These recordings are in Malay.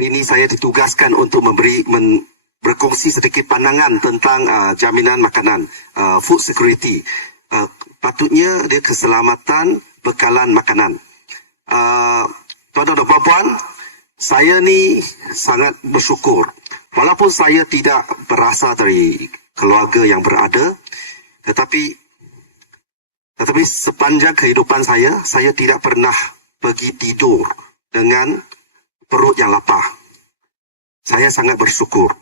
Hari ini saya ditugaskan untuk berkongsi sedikit pandangan tentang jaminan makanan, food security. Patutnya dia keselamatan bekalan makanan. Tuan-tuan dan puan-puan, saya ni sangat bersyukur. Walaupun saya tidak berasal dari keluarga yang berada, tetapi sepanjang kehidupan saya tidak pernah pergi tidur dengan perut yang lapar. Saya sangat bersyukur.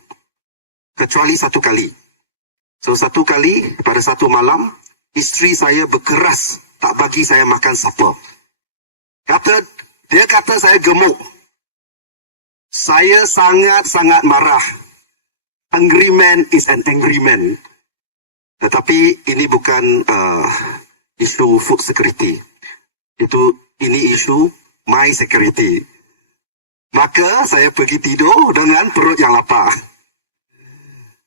Kecuali satu kali. Satu kali pada satu malam, isteri saya berkeras tak bagi saya makan supper. Dia kata saya gemuk. Saya sangat-sangat marah. Angry man is an angry man. Tetapi ini bukan isu food security. Ini isu my security. Maka saya pergi tidur dengan perut yang lapar.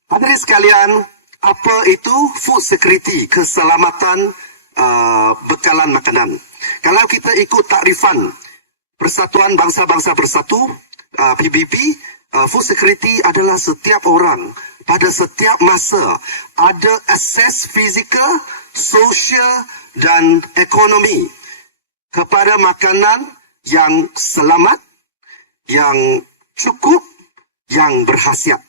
Hadirin sekalian, apa itu food security, keselamatan bekalan makanan? Kalau kita ikut takrifan Persatuan Bangsa-Bangsa Bersatu, PBB, food security adalah setiap orang pada setiap masa ada akses fizikal, sosial dan ekonomi kepada makanan yang selamat, yang cukup, yang berkhasiat.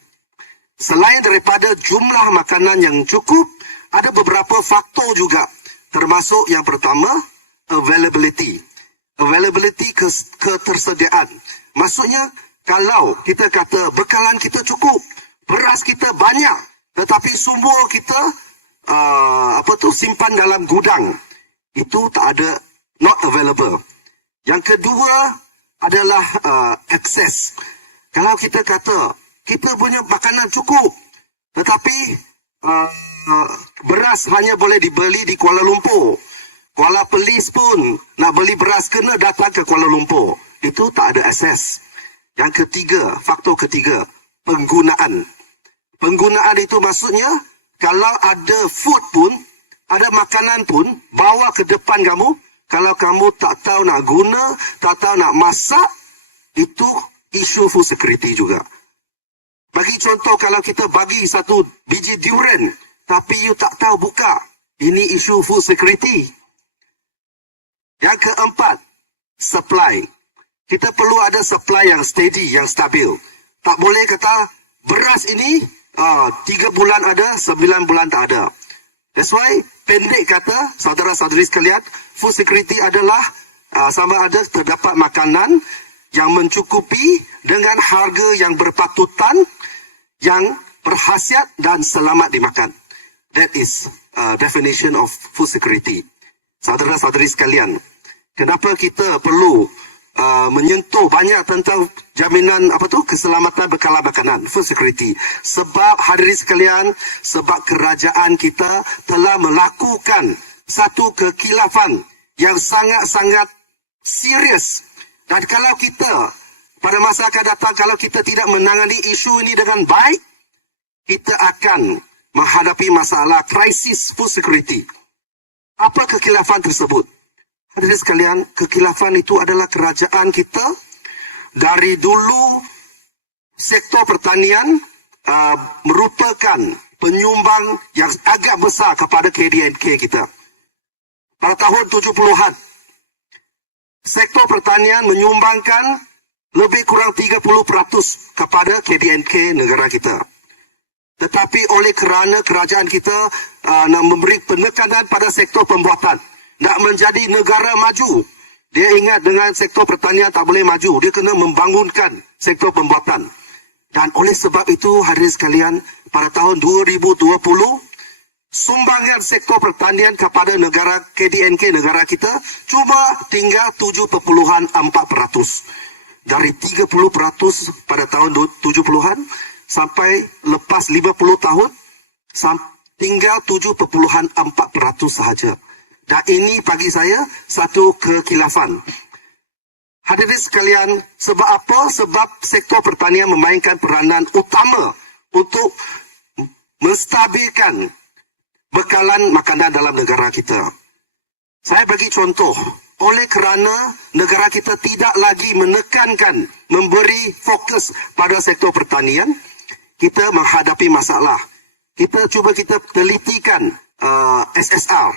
Selain daripada jumlah makanan yang cukup, ada beberapa faktor juga. Termasuk yang pertama, availability. Availability, ketersediaan. Maksudnya, kalau kita kata bekalan kita cukup, beras kita banyak, tetapi sumber kita simpan dalam gudang, itu tak ada, not available. Yang kedua adalah akses. Kalau kita kata kita punya makanan cukup, tetapi beras hanya boleh dibeli di Kuala Lumpur. Kuala Perlis pun nak beli beras kena datang ke Kuala Lumpur. Itu tak ada akses. Yang ketiga, faktor ketiga, penggunaan. Penggunaan itu maksudnya, kalau ada food pun, ada makanan pun, bawa ke depan kamu, kalau kamu tak tahu nak guna, tak tahu nak masak, itu isu food security juga. Bagi contoh, kalau kita bagi satu biji durian, tapi you tak tahu buka, ini isu food security. Yang keempat, supply. Kita perlu ada supply yang steady, yang stabil. Tak boleh kata beras ini 3 bulan ada, 9 bulan tak ada. That's why pendek kata, saudara-saudari sekalian, food security adalah sama ada terdapat makanan yang mencukupi dengan harga yang berpatutan, yang berkhasiat dan selamat dimakan. That is definition of food security. Saudara-saudari sekalian, kenapa kita perlu menyentuh banyak tentang jaminan keselamatan bekalan makanan, food security? Sebab hadirin sekalian, sebab kerajaan kita telah melakukan satu kekilafan yang sangat-sangat serius. Dan kalau kita pada masa akan datang, kalau kita tidak menangani isu ini dengan baik, kita akan menghadapi masalah krisis food security. Apa kekilafan tersebut? Hadirin sekalian, kekilafan itu adalah kerajaan kita dari dulu sektor pertanian merupakan penyumbang yang agak besar kepada KDNK kita. Pada tahun 70-an, sektor pertanian menyumbangkan lebih kurang 30% kepada KDNK negara kita. Tetapi oleh kerana kerajaan kita nak memberi penekanan pada sektor pembuatan, nak menjadi negara maju, dia ingat dengan sektor pertanian tak boleh maju, dia kena membangunkan sektor pembuatan. Dan oleh sebab itu, hadirin sekalian, pada tahun 2020, sumbangan sektor pertanian kepada negara KDNK negara kita cuma tinggal 7.4%. Dari 30% pada tahun 70-an sampai lepas 50 tahun tinggal 7.4% sahaja. Dan ini bagi saya satu kekilafan. Hadirin sekalian, sebab apa? Sebab sektor pertanian memainkan peranan utama untuk menstabilkan bekalan makanan dalam negara kita. Saya bagi contoh, oleh kerana negara kita tidak lagi menekankan, memberi fokus pada sektor pertanian, kita menghadapi masalah. Kita telitikan SSR,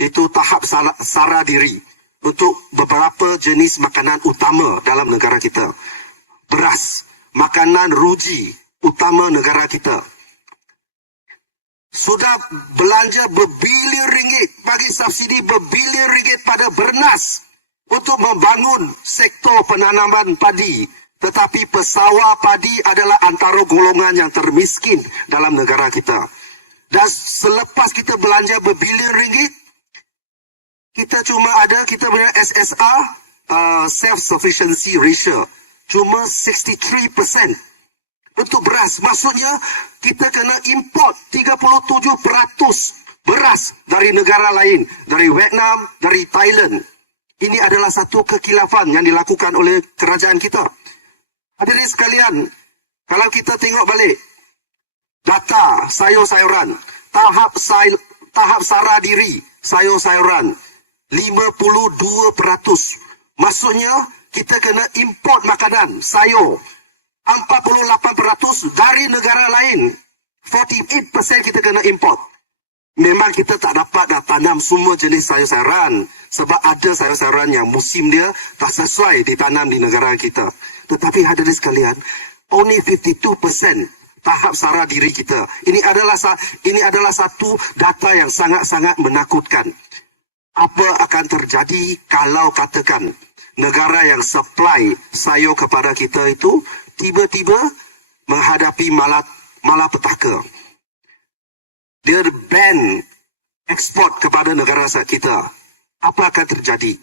itu tahap sara diri, untuk beberapa jenis makanan utama dalam negara kita. Beras, makanan ruji utama negara kita. Sudah belanja berbilion ringgit, bagi subsidi berbilion ringgit pada Bernas untuk membangun sektor penanaman padi. Tetapi pesawah padi adalah antara golongan yang termiskin dalam negara kita. Dan selepas kita belanja berbilion ringgit, kita punya SSR, self-sufficiency ratio, cuma 63% untuk beras. Maksudnya, kita kena import 37% beras dari negara lain, dari Vietnam, dari Thailand. Ini adalah satu kekilafan yang dilakukan oleh kerajaan kita. Hadirin sekalian, kalau kita tengok balik data sayur-sayuran, tahap sara diri sayur-sayuran 52%. Maksudnya kita kena import makanan sayur 48% dari negara lain. 48% kita kena import. Memang kita tak dapat tanam semua jenis sayur-sayuran, sebab ada sayur-sayuran yang musim dia tak sesuai ditanam di negara kita. Tetapi hadirin sekalian, only 52% tahap sara diri kita. Ini adalah satu data yang sangat-sangat menakutkan. Apa akan terjadi kalau katakan negara yang supply sayur kepada kita itu tiba-tiba menghadapi malapetaka? Dia ban ekspor kepada negara kita. Apa akan terjadi?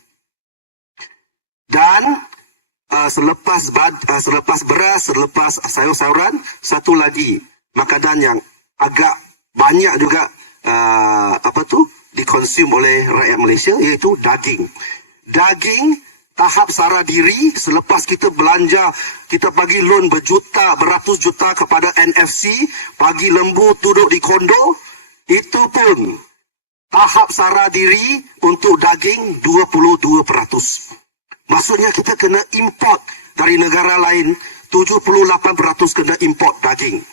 Dan selepas beras, selepas sayur-sayuran, satu lagi makanan yang agak banyak juga dikonsum oleh rakyat Malaysia, iaitu daging. Daging tahap sara diri, selepas kita belanja, kita bagi loan beratus juta kepada NFC, bagi lembu duduk di kondo, itu pun tahap sara diri untuk daging 22%. Maksudnya kita kena import dari negara lain, 78% kena import daging.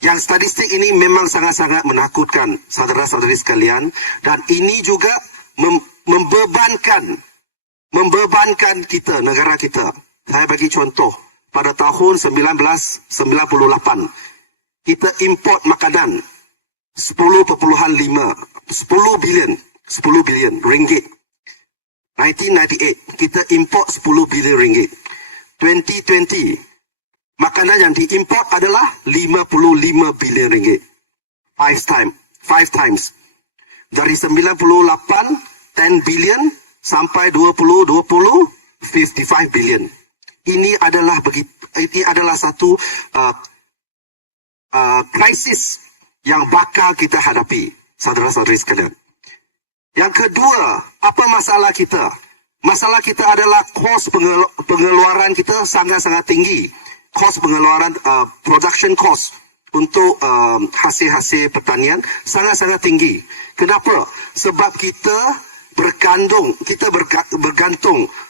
Yang statistik ini memang sangat-sangat menakutkan, saudara-saudari sekalian. Dan ini juga membebankan kita, negara kita. Saya bagi contoh, pada tahun 1998, kita import makanan 10 bilion ringgit. 1998, kita import 10 bilion ringgit. 2020, makanan yang diimport adalah 55 bilion ringgit. 5 times. Dari 98, 10 bilion, sampai 2020, 55 bilion. Ini adalah satu krisis yang bakal kita hadapi, saudara-saudari sekalian. Yang kedua, apa masalah kita? Masalah kita adalah kos pengeluaran kita sangat-sangat tinggi. Kos pengeluaran, production cost untuk hasil-hasil pertanian sangat-sangat tinggi. Kenapa? Sebab kita bergantung,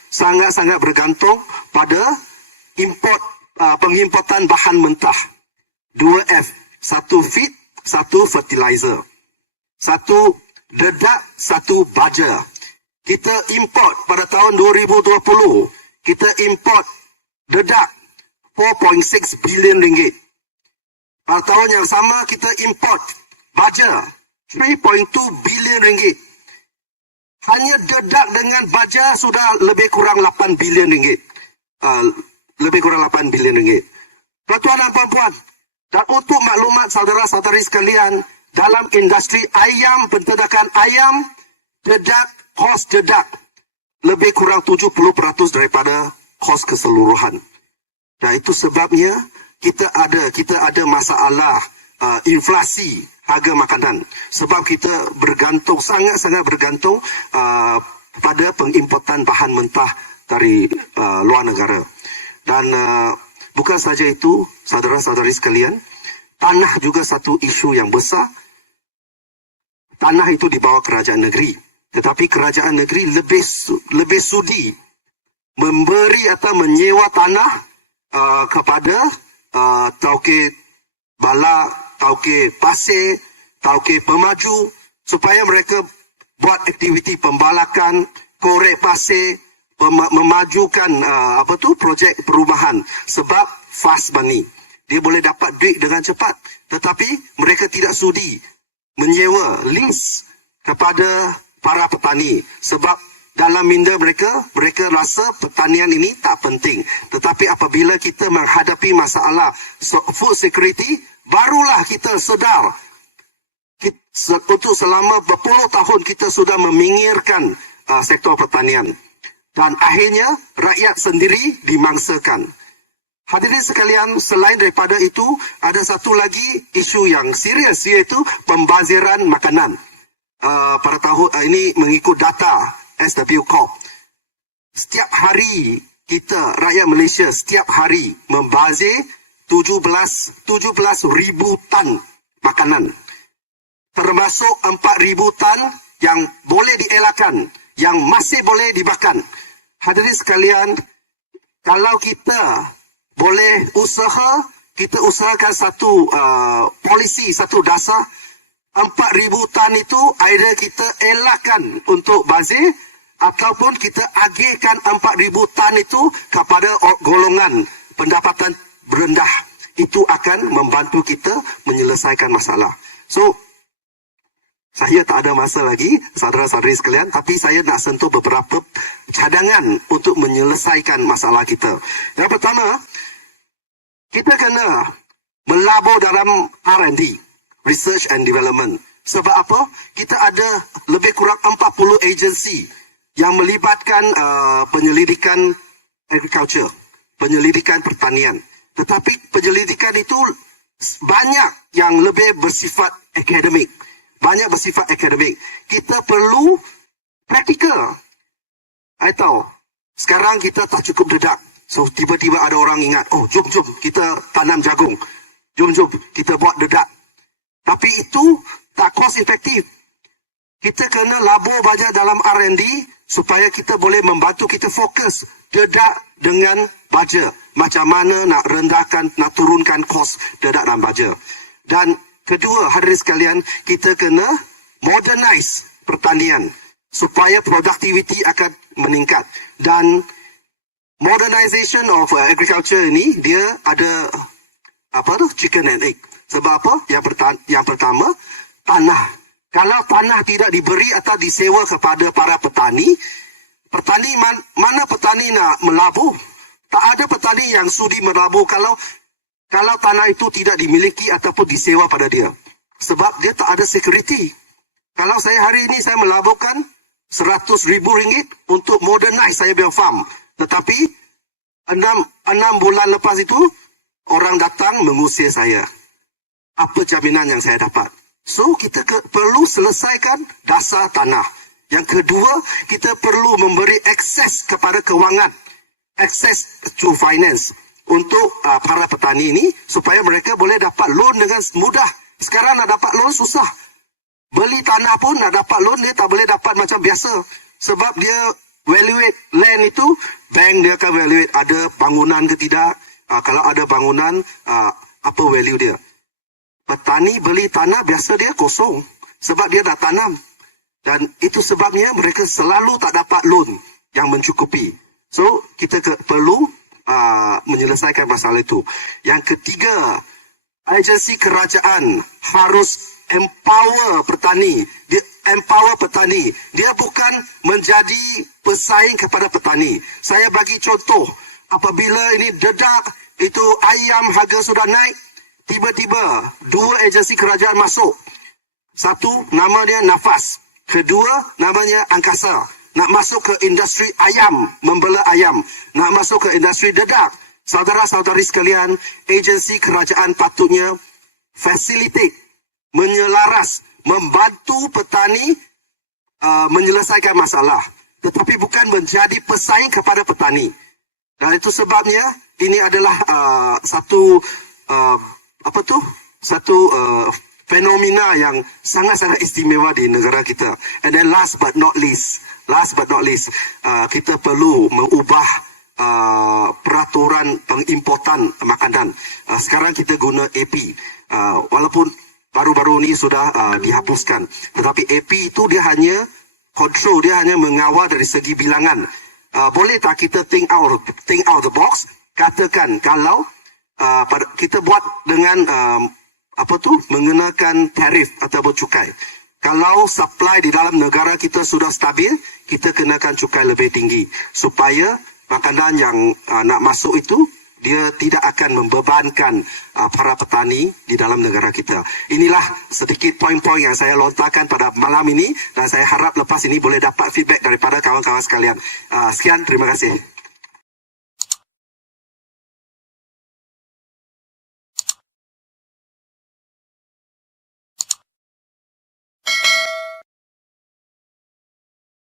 sangat-sangat bergantung pada pengimportan bahan mentah. 2F, satu feed, satu fertilizer. Satu dedak, satu baja. Kita import pada tahun 2020, kita import dedak 4.6 bilion ringgit. Pada tahun yang sama kita import baja 3.2 bilion ringgit. Hanya dedak dengan baja sudah lebih kurang 8 bilion ringgit. Lebih kurang 8 bilion ringgit. Tuan-tuan dan puan-puan, dan untuk maklumat saudara-saudari sekalian, dalam industri ayam, penternakan ayam, kos dedak lebih kurang 70% daripada kos keseluruhan. Nah, itu sebabnya kita ada masalah inflasi harga makanan, sebab kita sangat-sangat bergantung pada pengimportan bahan mentah dari luar negara. Dan bukan saja itu, saudara-saudari sekalian, tanah juga satu isu yang besar. Tanah itu di bawah kerajaan negeri. Tetapi kerajaan negeri lebih sudi memberi atau menyewa tanah kepada tauke bala, tauke pasir, tauke pemaju supaya mereka buat aktiviti pembalakan, korek pasir, memajukan projek perumahan sebab fast money. Dia boleh dapat duit dengan cepat. Tetapi mereka tidak sudi menyewa lease kepada para petani sebab dalam minda mereka rasa pertanian ini tak penting. Tetapi apabila kita menghadapi masalah food security, barulah kita sedar untuk selama berpuluh tahun kita sudah meminggirkan sektor pertanian. Dan akhirnya rakyat sendiri dimangsakan. Hadirin sekalian, selain daripada itu, ada satu lagi isu yang serius, iaitu pembaziran makanan. Pada tahun ini mengikut data SW Corp. Setiap hari kita, rakyat Malaysia, setiap hari membazir 17,000 tan makanan. Termasuk 4,000 tan yang boleh dielakkan, yang masih boleh dimakan. Hadirin sekalian, kalau kita boleh usaha, kita usahakan satu polisi, satu dasar, 4,000 tan itu either kita elakkan untuk bazir ataupun kita agihkan 4,000 tan itu kepada golongan pendapatan rendah. Itu akan membantu kita menyelesaikan masalah. So, saya tak ada masa lagi, saudara-saudari sekalian, tapi saya nak sentuh beberapa cadangan untuk menyelesaikan masalah kita. Yang pertama, kita kena melabur dalam R&D, Research and Development. Sebab apa? Kita ada lebih kurang 40 agensi yang melibatkan penyelidikan agriculture, penyelidikan pertanian. Tetapi penyelidikan itu banyak yang lebih bersifat akademik. Banyak bersifat akademik. Kita perlu praktikal. I tahu, sekarang kita tak cukup dedak. So, tiba-tiba ada orang ingat, oh, jom kita tanam jagung. Jom kita buat dedak. Tapi itu tak cost efektif. Kita kena labur banyak dalam R&D supaya kita boleh membantu kita fokus dedak dengan baja. Macam mana nak rendahkan, nak turunkan kos dedak dan baja. Dan kedua, hadirin sekalian, kita kena modernize pertanian supaya produktiviti akan meningkat. Dan modernization of agriculture ini, dia ada chicken and egg. Sebab apa? Yang pertama, tanah. Kalau tanah tidak diberi atau disewa kepada para petani, mana petani nak melabur? Tak ada petani yang sudi melabur kalau tanah itu tidak dimiliki ataupun disewa pada dia. Sebab dia tak ada security. Kalau saya hari ini saya melaburkan RM100,000 untuk modernize saya punya farm. Tetapi 6 bulan lepas itu orang datang mengusir saya. Apa jaminan yang saya dapat? So kita perlu selesaikan dasar tanah. Yang kedua, kita perlu memberi akses kepada kewangan. Access to finance untuk para petani ini supaya mereka boleh dapat loan dengan mudah. Sekarang nak dapat loan susah. Beli tanah pun nak dapat loan dia tak boleh dapat macam biasa. Sebab dia valuate land itu, bank dia akan valuate ada bangunan ke tidak. Kalau ada bangunan, apa value dia. Petani beli tanah biasa dia kosong. Sebab dia dah tanam. Dan itu sebabnya mereka selalu tak dapat loan yang mencukupi. So, kita perlu menyelesaikan masalah itu. Yang ketiga, agensi kerajaan harus empower petani. Dia empower petani. Dia bukan menjadi pesaing kepada petani. Saya bagi contoh, apabila ini dedak, itu ayam harga sudah naik, tiba-tiba dua agensi kerajaan masuk. Satu, nama dia Nafas. Kedua, namanya Angkasa. Nak masuk ke industri ayam, membela ayam. Nak masuk ke industri dedak. Saudara-saudari sekalian, agensi kerajaan patutnya facilitate, menyelaras, membantu petani menyelesaikan masalah. Tetapi bukan menjadi pesaing kepada petani. Dan itu sebabnya, ini adalah satu fenomena yang sangat-sangat istimewa di negara kita. And then last but not least, kita perlu mengubah peraturan pengimportan makanan. Sekarang kita guna AP. Walaupun baru-baru ni sudah dihapuskan, tetapi AP itu dia hanya control, dia hanya mengawal dari segi bilangan. Boleh tak kita think out the box? Katakan kalau kita buat dengan mengenakan tarif ataupun cukai. Kalau supply di dalam negara kita sudah stabil, kita kenakan cukai lebih tinggi supaya makanan yang nak masuk itu dia tidak akan membebankan para petani di dalam negara kita. Inilah sedikit poin-poin yang saya lontarkan pada malam ini dan saya harap lepas ini boleh dapat feedback daripada kawan-kawan sekalian. Sekian, terima kasih.